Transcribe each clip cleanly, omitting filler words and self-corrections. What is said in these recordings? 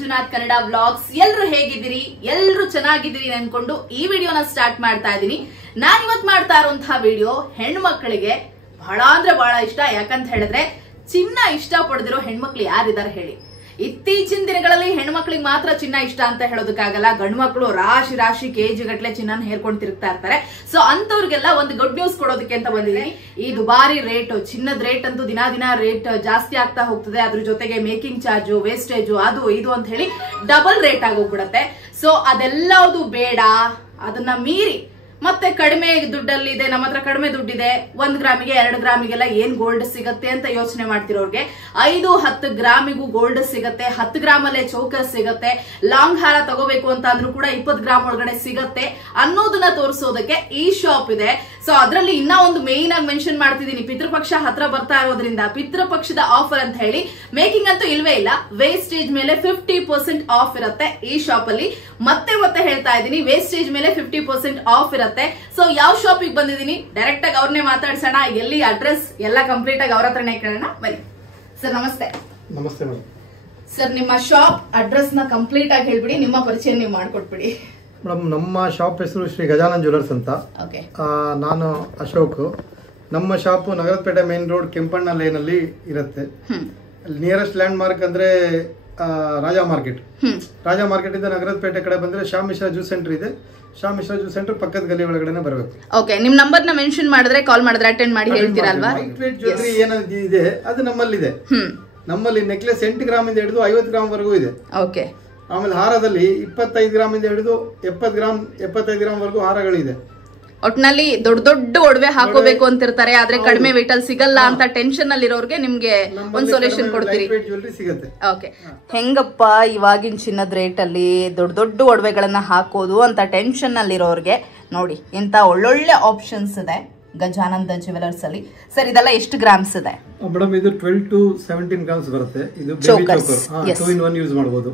Manjunath Kannada vlogs. ಎಲ್ರು ಹೇಗಿದ್ದೀರಿ? ಎಲ್ರು ಚೆನ್ನಾಗಿದ್ದೀರಿ ಅನ್ಕೊಂಡು ಈ ವಿಡಿಯೋನ ಸ್ಟಾರ್ಟ್ ಮಾಡ್ತಾ ಇದ್ದೀನಿ. ನಾನ್ ಇವತ್ ಮಾಡ್ತಾ ಇರುವಂತಹ ವಿಡಿಯೋ ಹೆಣ್ಮಕ್ಳಿಗೆ ಬಹಳ ಅಂದ್ರೆ ಬಹಳ ಇಷ್ಟ. ಯಾಕಂತ ಹೇಳಿದ್ರೆ ಚಿನ್ನ ಇಷ್ಟ ಪಡೆದಿರೋ ಹೆಣ್ಮಕ್ಳು ಯಾರಿದ್ದಾರೆ ಹೇಳಿ? ಇತ್ತೀಚಿನ ದಿನಗಳಲ್ಲಿ ಹೆಣ್ಮಕ್ಳಿಗೆ ಮಾತ್ರ ಚಿನ್ನ ಇಷ್ಟ ಅಂತ ಹೇಳೋದಕ್ಕಾಗಲ್ಲ. ಗಂಡು ಮಕ್ಕಳು ರಾಶಿ ರಾಶಿ ಕೆಜಿ ಗಟ್ಲೆ ಚಿನ್ನ ಹೇರ್ಕೊಂಡು ತಿರುಗ್ತಾ ಇರ್ತಾರೆ. ಸೊ ಅಂತವ್ರಿಗೆಲ್ಲ ಒಂದು ಗುಡ್ ನ್ಯೂಸ್ ಕೊಡೋದಕ್ಕೆ ಅಂತ ಬಂದಿದ್ದೀನಿ. ಈ ದುಬಾರಿ ರೇಟ್, ಚಿನ್ನದ ರೇಟ್ ಅಂತೂ ದಿನ ದಿನ ರೇಟ್ ಜಾಸ್ತಿ ಆಗ್ತಾ ಹೋಗ್ತದೆ. ಅದ್ರ ಜೊತೆಗೆ ಮೇಕಿಂಗ್ ಚಾರ್ಜು, ವೇಸ್ಟೇಜು, ಅದು ಇದು ಅಂತ ಹೇಳಿ ಡಬಲ್ ರೇಟ್ ಆಗೋಗ್ಬಿಡತ್ತೆ. ಸೊ ಅದೆಲ್ಲದು ಬೇಡ, ಅದನ್ನ ಮೀರಿ ಮತ್ತೆ ಕಡಿಮೆ ದುಡ್ಡಲ್ಲಿ ಇದೆ, ನಮ್ಮ ಹತ್ರ ಕಡಿಮೆ ದುಡ್ಡಿದೆ, 1 ಗ್ರಾಮಿಗೆ 2 ಗ್ರಾಮಿಗೆಲ್ಲ ಏನ್ ಗೋಲ್ಡ್ ಸಿಗತ್ತೆ ಅಂತ ಯೋಚನೆ ಮಾಡ್ತಿರೋರ್ಗೆ 5-10 ಗ್ರಾಮಿಗೂ ಗೋಲ್ಡ್ ಸಿಗತ್ತೆ. 10 ಗ್ರಾಮಲ್ಲೇ ಚೌಕರ್ ಸಿಗತ್ತೆ. ಲಾಂಗ್ ಹಾರ ತಗೋಬೇಕು ಅಂತ ಅಂದ್ರೂ ಕೂಡ 20 ಗ್ರಾಮ್ ಒಳಗಡೆ ಸಿಗತ್ತೆ ಅನ್ನೋದನ್ನ ತೋರಿಸೋದಕ್ಕೆ ಈ ಶಾಪ್ ಇದೆ. ಸೊ ಅದರಲ್ಲಿ ಇನ್ನ ಒಂದು ಮೇನ್ ಆಗಿ ಮೆನ್ಷನ್ ಮಾಡ್ತಿದ್ದೀನಿ, ಪಿತೃಪಕ್ಷ ಹತ್ರ ಬರ್ತಾ ಇರೋದ್ರಿಂದ ಪಿತೃಪಕ್ಷದ ಆಫರ್ ಅಂತ ಹೇಳಿ ಮೇಕಿಂಗ್ ಅಂತೂ ಇಲ್ವೇ ಇಲ್ಲ. ವೇಸ್ಟೇಜ್ ಮೇಲೆ 50% ಆಫ್ ಇರುತ್ತೆ ಈ ಶಾಪ್ ಅಲ್ಲಿ. ಮತ್ತೆ ಹೇಳ್ತಾ ಇದ್ದೀನಿ, ವೇಸ್ಟೇಜ್ ಮೇಲೆ 50% ಆಫ್ ಇರುತ್ತೆ. ಸೊ ಯಾವ ಶಾಪಿಗೆ ಬಂದಿದ್ದೀನಿ ಡೈರೆಕ್ಟ್ ಆಗಿ ಅವ್ರನ್ನೇ ಮಾತಾಡ್ಸೋಣ. ಎಲ್ಲಿ ಅಡ್ರೆಸ್ ಎಲ್ಲ ಕಂಪ್ಲೀಟ್ ಆಗಿ ಅವ್ರ ಹತ್ರನೇ ಕೇಳೋಣ. ಬನ್ನಿ ಸರ್. ನಮಸ್ತೆ. ನಮಸ್ತೆ ಮೇಡಮ್. ಸರ್ ನಿಮ್ಮ ಶಾಪ್ ಅಡ್ರೆಸ್ ನ ಕಂಪ್ಲೀಟ್ ಆಗಿ ಹೇಳ್ಬಿಡಿ, ನಿಮ್ಮ ಪರಿಚಯ ನೀವು ಮಾಡ್ಕೊಟ್ಬಿಡಿ. ಮೇಡಮ್, ನಮ್ಮ ಶಾಪ್ ಹೆಸರು ಶ್ರೀ ಗಜಾನನ್ ಜ್ಯುವೆಲರ್ಸ್ ಅಂತ. ನಾನು ಅಶೋಕ್. ನಮ್ಮ shop Nagarpete main road Kempanna lane ಅಲ್ಲಿ ಇರುತ್ತೆ. ನಿಯರೆಸ್ಟ್ ಲ್ಯಾಂಡ್ ಮಾರ್ಕ್ ಅಂದ್ರೆ ರಾಜಾ ಮಾರ್ಕೆಟ್. ರಾಜಾ ಮಾರ್ಕೆಟ್ ಇಂದ ನಗರಪೇಟೆ ಕಡೆ ಬಂದ್ರೆ ಶ್ಯಾಮ್ ಮಿಶ್ರಾ ಜ್ಯೂಸ್ ಸೆಂಟರ್ ಇದೆ. ಶ್ಯಾಮ್ ಮಿಶ್ರಾ ಜ್ಯೂಸ್ ಸೆಂಟರ್ ಪಕ್ಕದ ಗಲಿ ಒಳಗಡೆ ಬರಬೇಕು. ಓಕೆ, ನಿಮ್ ನಂಬರ್ ನ ಮೆನ್ಷನ್ ಮಾಡಿದ್ರೆ ಕಾಲ್ ಮಾಡಿದ್ರೆ ಅಟೆಂಡ್ ಮಾಡಿ ಹೇಳ್ತೀರಲ್ವಾ? ಜ್ಯುವೆಲರಿ ಏನಿದೆ ಅದು ನಮ್ಮಲ್ಲಿದೆ. ನಮ್ಮಲ್ಲಿ ನೆಕ್ಲೆಸ್ 8 ಗ್ರಾಮ್ ಇಂದ ಹಿಡಿದು 50 ಗ್ರಾಮ್ ವರೆಗೂ ಇದೆ. ಓಕೆ. ಆಮೇಲೆ ಹಾರದಲ್ಲಿ 25 ಗ್ರಾಮ್ ಇಂದ ಹಿಡಿದು 75 ಗ್ರಾಮ್ ವರೆಗೂ ಹಾರಗಳಿದೆ. ಒಟ್ನಲ್ಲಿ ದೊಡ್ಡ ದೊಡ್ಡ ಒಡವೆ ಹಾಕೋಬೇಕು ಅಂತಿರ್ತಾರೆ, ಆದ್ರೆ ಕಡಿಮೆ ವೇಟ್ ಅಲ್ಲಿ ಸಿಗಲ್ಲ ಅಂತ ಟೆನ್ಷನ್ ಅಲ್ಲಿ ಇರೋರ್ಗೆ ನಿಮ್ಗೆ ಒಂದ್ ಸೊಲ್ಯೂಷನ್ ಕೊಡ್ತೀರಿ. ಓಕೆ. ಹೆಂಗಪ್ಪ ಇವಾಗಿನ ಚಿನ್ನದ ರೇಟ್ ಅಲ್ಲಿ ದೊಡ್ಡ ದೊಡ್ಡ ಒಡವೆಗಳನ್ನ ಹಾಕೋದು ಅಂತ ಟೆನ್ಷನ್ ಅಲ್ಲಿ ಇರೋರ್ಗೆ ನೋಡಿ ಇಂತ ಒಳ್ಳೊಳ್ಳೆ ಆಪ್ಷನ್ಸ್ ಇದೆ ಗಜಾನಂದ ಜ್ಯುವೆಲರ್ಸ್ ಅಲ್ಲಿ. ಸರ್ ಇದೆಲ್ಲ ಎಷ್ಟು ಗ್ರಾಮ್ಸ್ ಇದೆ? ಮೇಡಮ್ ಇದು 12 to 17 ಗ್ರಾಮ್ಸ್ ಬರುತ್ತೆ. ಇದು ಬೇಬಿ ಚೋಕರ್ 2 in 1 ಯೂಸ್ ಮಾಡಬಹುದು.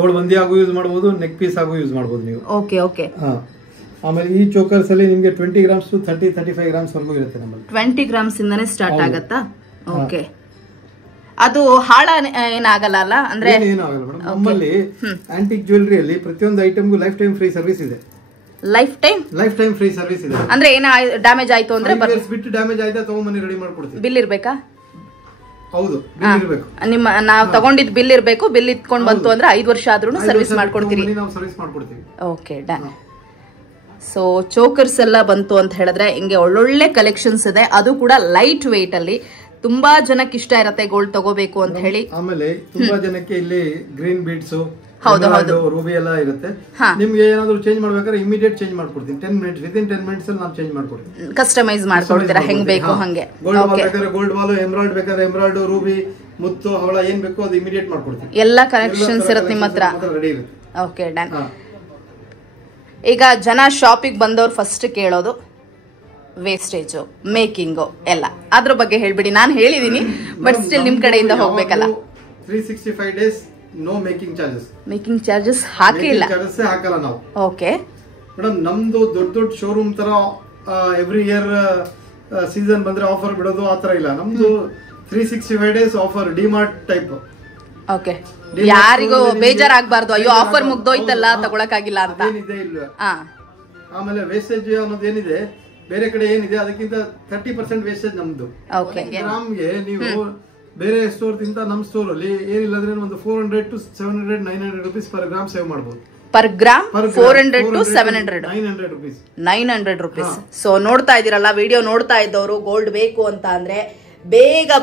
ತೋಳು ಬಂದಿ ಆಗು ಯೂಸ್ ಮಾಡಬಹುದು, ನೆಕ್ ಪೀಸ್ ಆಗು ಯೂಸ್ ಮಾಡಬಹುದು ನೀವು. Okay okay. ಆಮೇಲೆ ಈ ಚೋಕರ್ಸ್ ಅಲ್ಲಿ ನಿಮಗೆ 20 ಗ್ರಾಮ್ಸ್ ಟು 30-35 ಗ್ರಾಮ್ಸ್ ವರೆಗೂ ಇರುತ್ತೆ. ನಮ್ಮಲ್ಲಿ 20 ಗ್ರಾಮ್ಸ್ ಇಂದಾನೆ ಸ್ಟಾರ್ಟ್ ಆಗತ್ತಾ? ಓಕೆ. ಅದು ಹಾಳ ಏನಾಗಲ್ಲ ಅಲ್ಲ? ಅಂದ್ರೆ ಏನಾಗಲ್ಲ ಮೇಡಮ್. ನಮ್ಮಲ್ಲಿ ಆಂಟಿಕ್ ಜ್ಯುವೆಲರಿ ಅಲ್ಲಿ ಪ್ರತಿಯೊಂದು ಐಟಮ್ಗೂ ಲೈಫ್ ಟೈಮ್ ಫ್ರೀ ಸರ್ವಿಸ್ ಇದೆ. ಲೈಫ್ ಟೈಮ್ ಫ್ರೀ ಸರ್ವಿಸ್ ಇದೆ. ಅಂದ್ರೆ ಏನ ಡ್ಯಾಮೇಜ್ ಆಯ್ತು ಅಂದ್ರೆ ಬಿಟ್ಟು ಡ್ಯಾಮೇಜ್ ಆಯ್ತಾ ತಗೊಂಬನ್ನಿ, ರೆಡಿ ಮಾಡ್ಕೊಡ್ತೀವಿ. ಬಿಲ್ ಇರ್ಬೇಕಾ? ಹೌದು, ಬಿಲ್ ಇರಬೇಕು. ನಿಮ್ಮ ನಾವು ತಗೊಂಡಿದ್ ಬಿಲ್ ಇರಬೇಕು. ಬಿಲ್ ಇಟ್ಕೊಂಡ್ ಬಂತು ಅಂದ್ರೆ 5 ವರ್ಷ ಆದ್ರೂ ಸರ್ವಿಸ್ ಮಾಡ್ಕೊಡ್ತೀರಿ. ನಾವು ಸರ್ವಿಸ್ ಮಾಡ್ಕೊಡ್ತೀವಿ. Okay, done. ಸೊ ಚೋಕರ್ಸ್ ಎಲ್ಲ ಬಂತು ಅಂತ ಹೇಳಿದ್ರೆ ಹಿಂಗೆ ಒಳ್ಳೊಳ್ಳೆ ಕಲೆಕ್ಷನ್ಸ್ ಇದೆ. ಅದು ಕೂಡ ಲೈಟ್ ವೇಟ್ ಅಲ್ಲಿ. ತುಂಬಾ ಜನಕ್ಕೆ ಇಷ್ಟ ಇರತ್ತೆ ಗೋಲ್ಡ್ ತಗೋಬೇಕು ಅಂತ ಹೇಳಿ. ಆಮೇಲೆ ತುಂಬಾ ಜನಕ್ಕೆ ಇಲ್ಲಿ ಗ್ರೀನ್ ಬೀಡ್ಸ್, ರೂಬಿ ಎಲ್ಲ ಇರುತ್ತೆ. ನಿಮ್ಗೆ ಏನಾದ್ರು ಚೇಂಜ್ ಮಾಡ್ಬೇಕಾದ್ರೆ ಇಮಿಡಿಯೇಟ್ ಚೇಂಜ್ ಮಾಡ್ಕೊಡ್ತೀನಿ. 10 minutes, within 10 minutes ಅಲ್ಲಿ ನಾನು ಚೇಂಜ್ ಮಾಡ್ಕೊಡ್ತೀನಿ. ಕಸ್ಟಮೈಸ್ ಮಾಡ್ಕೊಡ್ತೀರಾ ಹೆಂಗ್ ಬೇಕು ಹಂಗೆ? ಗೋಲ್ಡ್ ಬಾಲ್ ಬೇಕಾದ್ರೆ ಗೋಲ್ಡ್ ಬಾಲ್, ಎಮರಾಲ್ಡ್ ಬೇಕಾದ್ರೆ ಎಮರಾಲ್ಡ್, ರೂಬಿ, ಮುತ್ತು, ಹವಳ ಏನ್ ಬೇಕು ಅದು ಇಮಿಡಿಯೇಟ್ ಮಾಡ್ಕೊಡ್ತೀನಿ. ಎಲ್ಲಾ ಕಲೆಕ್ಷನ್ಸ್ ಇರುತ್ತೆ ನಿಮ್ಮ ಹತ್ರ. ರೆಡಿ ಇರುತ್ತೆ. Okay, done. ಈಗ ಜನ ಶಾಪಿಗೆ ಬಂದವ್ರು ಫಸ್ಟ್ ಕೇಳೋದು ವೇಸ್ಟೇಜು, ಮೇಕಿಂಗು ಎಲ್ಲ. ಅದ್ರ ಬಗ್ಗೆ ಹೇಳ್ಬಿಡಿ. ನಾನು ಹೇಳಿದೀನಿ ಬಟ್ ಸ್ಟಿಲ್ ನಿಮ್ ಕಡೆಯಿಂದ ಹೋಗ್ಬೇಕಲ್ಲ. 365 days no making charges. Making charges ಹಾಕಿಲ್ಲ, ಹಾಕಲ್ಲ ನಾವು. ಓಕೆ ಮೇಡಮ್, ನಮ್ದು ದೊಡ್ಡ ಶೋರೂಮ್ ತರ ಎವ್ರಿ ಇಯರ್ ಸೀಸನ್ ಬಂದ್ರೆ ಆಫರ್ ಬಿಡೋದು ಆತರ ಇಲ್ಲ. ನಮ್ದು 365 days offer, DMart type. Okay. ಯಾರಿಗೂ ಬೇಜಾರಾಗಬಾರ್ದು, ಅಯ್ಯೋ ಆಫರ್ ಮುಗ್ದೋಯ್ತಲ್ಲ ತಗೊಳಕಾಗಿಲ್ಲ ಅಂತ. ಆಮೇಲೆ ವೇಸ್ಟೇಜ್ ಅನ್ನೋದು ಏನಿದೆ ಬೇರೆ ಕಡೆ ಏನಿದೆ ಅದಕ್ಕಿಂತ 30% ವೇಸ್ಟೇಜ್ ನಮ್ದು. ಗ್ರಾಮ್ಗೆ ನೀವು ಬೇರೆ ಸ್ಟೋರ್ ಗಿಂತ ನಮ್ ಸ್ಟೋರ್ ಅಲ್ಲಿ ಏನಿಲ್ಲ ಅಂದ್ರೆ ಒಂದು 400 to 700, 900 rupees per gram save ಮಾಡಬಹುದು. Per gram 400 to 700, 900 rupees. So ನೋಡ್ತಾ ಇದೀರಲ್ಲ, ವಿಡಿಯೋ ನೋಡ್ತಾ ಇದ್ದವರು ಗೋಲ್ಡ್ ಬೇಕು ಅಂತ ಅಂದ್ರೆ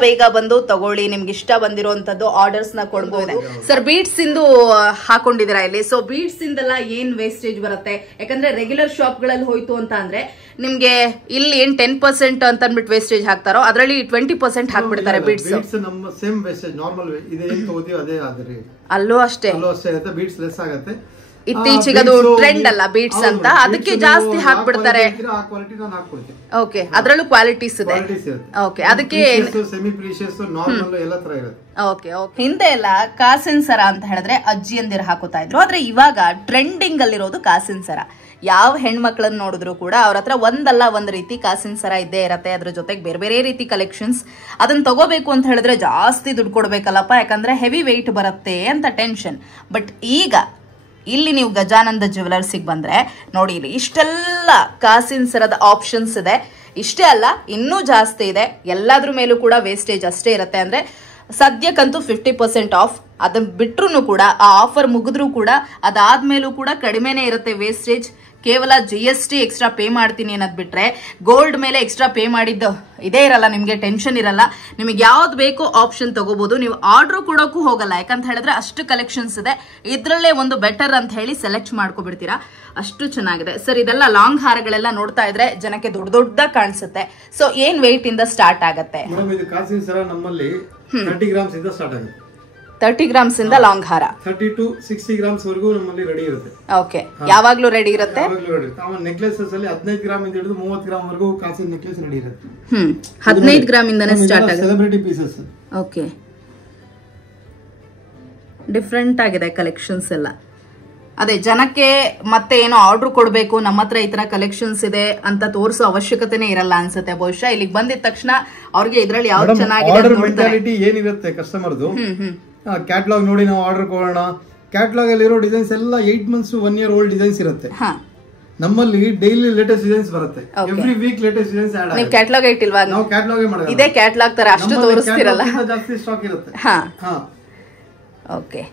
ಬೇಗ ಬಂದು ತಗೊಳ್ಳಿ. ನಿಮ್ಗೆ ಇಷ್ಟ ಬಂದಿರೋಂಥದ್ದು ಆರ್ಡರ್ಸ್ ನ ಕೊಡ್ಬೋದು. ಸರ್ ಬೀಡ್ಸ್ ಇಂದು ಹಾಕೊಂಡಿದೀರಾ ಇಲ್ಲಿ. ಸೊ ಬೀಡ್ಸ್ ಇಂದೆಲ್ಲ ಏನ್ ವೇಸ್ಟೇಜ್ ಬರುತ್ತೆ? ಯಾಕಂದ್ರೆ ರೆಗ್ಯುಲರ್ ಶಾಪ್ ಗಳಲ್ಲಿ ಹೋಯ್ತು ಅಂತ ಅಂದ್ರೆ ನಿಮ್ಗೆ ಇಲ್ಲಿ ಏನ್ 10% ಅಂತ ಅಂದ್ಬಿಟ್ಟು ವೇಸ್ಟೇಜ್ ಹಾಕ್ತಾರೋ ಅದರಲ್ಲಿ 20% ಹಾಕ್ಬಿಡ್ತಾರೆ ಬೀಡ್ಸ್. ನಮ್ಮ ಸೇಮ್ ವೇಸ್ಟೇಜ್ ನಾರ್ಮಲ್ ಇದೆ, ಏನ್ ತಗೋತೀವಿ ಅದೇ ಆದ್ರೆ ಅಲ್ಲೂ ಅಷ್ಟೇ ಇರುತ್ತೆ. ಬೀಡ್ಸ್ ಲೆಸ್ ಆಗುತ್ತೆ. ಇತ್ತೀಚೆಗೆ ಅದು ಟ್ರೆಂಡ್ ಅಲ್ಲ ಬೀಟ್ಸ್ ಅಂತ, ಅದಕ್ಕೆ ಜಾಸ್ತಿ ಹಾಕ್ಬಿಡ್ತಾರೆ. ಓಕೆ, ಅದರಲ್ಲೂ ಕ್ವಾಲಿಟೀಸ್ ಇದೆ. ಓಕೆ, ಅದಕ್ಕೆ ಸೆಮಿ ಪ್ರೀಶಿಯಸ್, ನಾರ್ಮಲ್ ಎಲ್ಲ ತರ ಇರುತ್ತೆ. Okay okay. ಹಿಂದೆ ಎಲ್ಲ ಕಾಸಿನ ಸರ ಅಂತ ಹೇಳಿದ್ರೆ ಅಜ್ಜಿಯಂದಿರು ಹಾಕೋತಾ ಇದ್ರು, ಆದ್ರೆ ಇವಾಗ ಟ್ರೆಂಡಿಂಗ್ ಅಲ್ಲಿರೋದು ಕಾಸಿನ ಸರ. ಯಾವ ಹೆಣ್ಮಕ್ಳನ್ನ ನೋಡಿದ್ರು ಕೂಡ ಅವ್ರ ಹತ್ರ ಒಂದಲ್ಲ ಒಂದ್ ರೀತಿ ಕಾಸಿನ ಸರ ಇದ್ದೇ ಇರತ್ತೆ. ಅದ್ರ ಜೊತೆಗೆ ಬೇರೆ ಬೇರೆ ರೀತಿ ಕಲೆಕ್ಷನ್ಸ್. ಅದನ್ನ ತಗೋಬೇಕು ಅಂತ ಹೇಳಿದ್ರೆ ಜಾಸ್ತಿ ದುಡ್ಡು ಕೊಡ್ಬೇಕಲ್ಲಪ್ಪ, ಯಾಕಂದ್ರೆ ಹೆವಿ ವೆಯ್ಟ್ ಬರುತ್ತೆ ಅಂತ ಟೆನ್ಷನ್. ಬಟ್ ಈಗ ಇಲ್ಲಿ ನೀವು ಗಜಾನಂದ ಜ್ಯುವೆಲರ್ಸಿಗೆ ಬಂದ್ರೆ ನೋಡಿ, ಇಲ್ಲಿ ಇಷ್ಟೆಲ್ಲ ಕಾಸಿನ ಸರದ ಆಪ್ಷನ್ಸ್ ಇದೆ. ಇಷ್ಟೇ ಅಲ್ಲ, ಇನ್ನೂ ಜಾಸ್ತಿ ಇದೆ. ಎಲ್ಲಾದ್ರ ಮೇಲೂ ಕೂಡ ವೇಸ್ಟೇಜ್ ಅಷ್ಟೇ ಇರುತ್ತೆ. ಅಂದ್ರೆ ಸದ್ಯಕ್ಕಂತೂ 50% ಆಫ್. ಅದನ್ನ ಬಿಟ್ರು ಕೂಡ, ಆ ಆಫರ್ ಮುಗಿದ್ರೂ ಕೂಡ ಅದಾದ್ಮೇಲೂ ಕೂಡ ಕಡಿಮೆನೇ ಇರುತ್ತೆ ವೇಸ್ಟೇಜ್. ಕೇವಲ GST ಎಕ್ಸ್ಟ್ರಾ ಪೇ ಮಾಡ್ತೀನಿ ಅನ್ನೋದು ಬಿಟ್ರೆ ಗೋಲ್ಡ್ ಮೇಲೆ ಎಕ್ಸ್ಟ್ರಾ ಪೇ ಮಾಡಿದ್ದು ಇದೇ ಇರಲ್ಲ. ನಿಮಗೆ ಟೆನ್ಷನ್ ಇರಲ್ಲ. ನಿಮಗೆ ಯಾವ್ದು ಬೇಕೋ ಆಪ್ಷನ್ ತಗೋಬಹುದು. ನೀವು ಆರ್ಡರ್ ಕೊಡೋಕ್ಕೂ ಹೋಗಲ್ಲ, ಯಾಕಂತ ಹೇಳಿದ್ರೆ ಅಷ್ಟು ಕಲೆಕ್ಷನ್ಸ್ ಇದೆ. ಇದ್ರಲ್ಲೇ ಒಂದು ಬೆಟರ್ ಅಂತ ಹೇಳಿ ಸೆಲೆಕ್ಟ್ ಮಾಡ್ಕೊಬಿಡ್ತೀರಾ, ಅಷ್ಟು ಚೆನ್ನಾಗಿದೆ. ಸರ್, ಇದೆಲ್ಲ ಲಾಂಗ್ ಹಾರಗಳೆಲ್ಲ ನೋಡ್ತಾ ಇದ್ರೆ ಜನಕ್ಕೆ ದೊಡ್ಡ ದೊಡ್ಡದಾಗಿ ಕಾಣಿಸುತ್ತೆ. ಸೊ ಏನ್ ವೆಯ್ಟ್ ಇಂದ ಸ್ಟಾರ್ಟ್ ಆಗತ್ತೆ? ನಮ್ಮಲ್ಲಿ 30 ಗ್ರಾಮ್ಸ್ ಇಂದ ಸ್ಟಾರ್ಟ್ ಆಗುತ್ತೆ. 30 ಗ್ರಾಮ್ಸ್ ಇಂದ ಲಾಂಗ್ ಹಾರ 30 to 60 ಗ್ರಾಮ್ಸ್ ವರೆಗೂ ನಮ್ಮಲ್ಲಿ ರೆಡಿ ಇರುತ್ತೆ. ಓಕೆ, ಯಾವಾಗ್ಲೂ ರೆಡಿ ಇರುತ್ತೆ. ನೆಕ್ಲೆಸಸ್ ಅಲ್ಲಿ 15 ಗ್ರಾಮ್ ಇಂದ ಹಿಡಿದು 30 ಗ್ರಾಮ್ ವರೆಗೂ ಕಾಸಿನ ನೆಕ್ಲೆಸ್ ರೆಡಿ ಇರುತ್ತೆ. 15 ಗ್ರಾಮ್ ಇಂದನೇ ಸ್ಟಾರ್ಟ್ ಆಗುತ್ತೆ. Celebrity pieces. ಓಕೆ, ಡಿಫ್ರೆಂಟ್ ಆಗಿದೆ ಕಲೆಕ್ಷನ್ಸ್ ಎಲ್ಲ. ಅದೇ ಜನಕ್ಕೆ ಮತ್ತೆ ಏನೋ ಆರ್ಡರ್ ಕೊಡ್ಬೇಕು, ನಮ್ಮ ಹತ್ರ ಈ ತರ ಕಲೆಕ್ಷನ್ಸ್ ಇದೆ ಅಂತ ತೋರಿಸೋ ಅವಶ್ಯಕತೆನೇ ಇರಲ್ಲ ಅನ್ಸುತ್ತೆ. ಬಹುಶಃ ಇಲ್ಲಿಗೆ ಬಂದಿದ ತಕ್ಷಣ ಅವ್ರಿಗೆ ಇದ್ರಲ್ಲಿ ಯಾವ್ದು ಚೆನ್ನಾಗಿದೆ ಏನಿರುತ್ತೆ ಕಸ್ಟಮರ್ದು, ಕ್ಯಾಟ್ಲಾಗ್ ನೋಡಿ ನಾವು ಆರ್ಡರ್ ಕೊಡೋಣ. ಕ್ಯಾಟ್ಲಾಗ್ ಅಲ್ಲಿ ಇರೋ ಡಿಸೈನ್ಸ್ ಎಲ್ಲ 8 months 1 year ಓಲ್ಡ್ ಡಿಸೈನ್ಸ್ ಇರುತ್ತೆ. ನಮ್ಮಲ್ಲಿ ಡೈಲಿ ಲೇಟೆಸ್ಟ್ ಡಿಸೈನ್ಸ್ ಬರುತ್ತೆ. Every week latest designs add ಆಗುತ್ತೆ. ನೀವು ಕ್ಯಾಟ್ಲಾಗ್ ಇಟ್ಟಿಲ್ವಾ? ನಾವು ಕ್ಯಾಟ್ಲಾಗ್ ಮಾಡೋದು. ಇದೇ ಕ್ಯಾಟ್ಲಾಗ್ ತರ ಅಷ್ಟು ತೋರಿಸ್ತಿರಲ್ಲ, ಜಾಸ್ತಿ ಸ್ಟಾಕ್ ಇರುತ್ತೆ. ಓಕೆ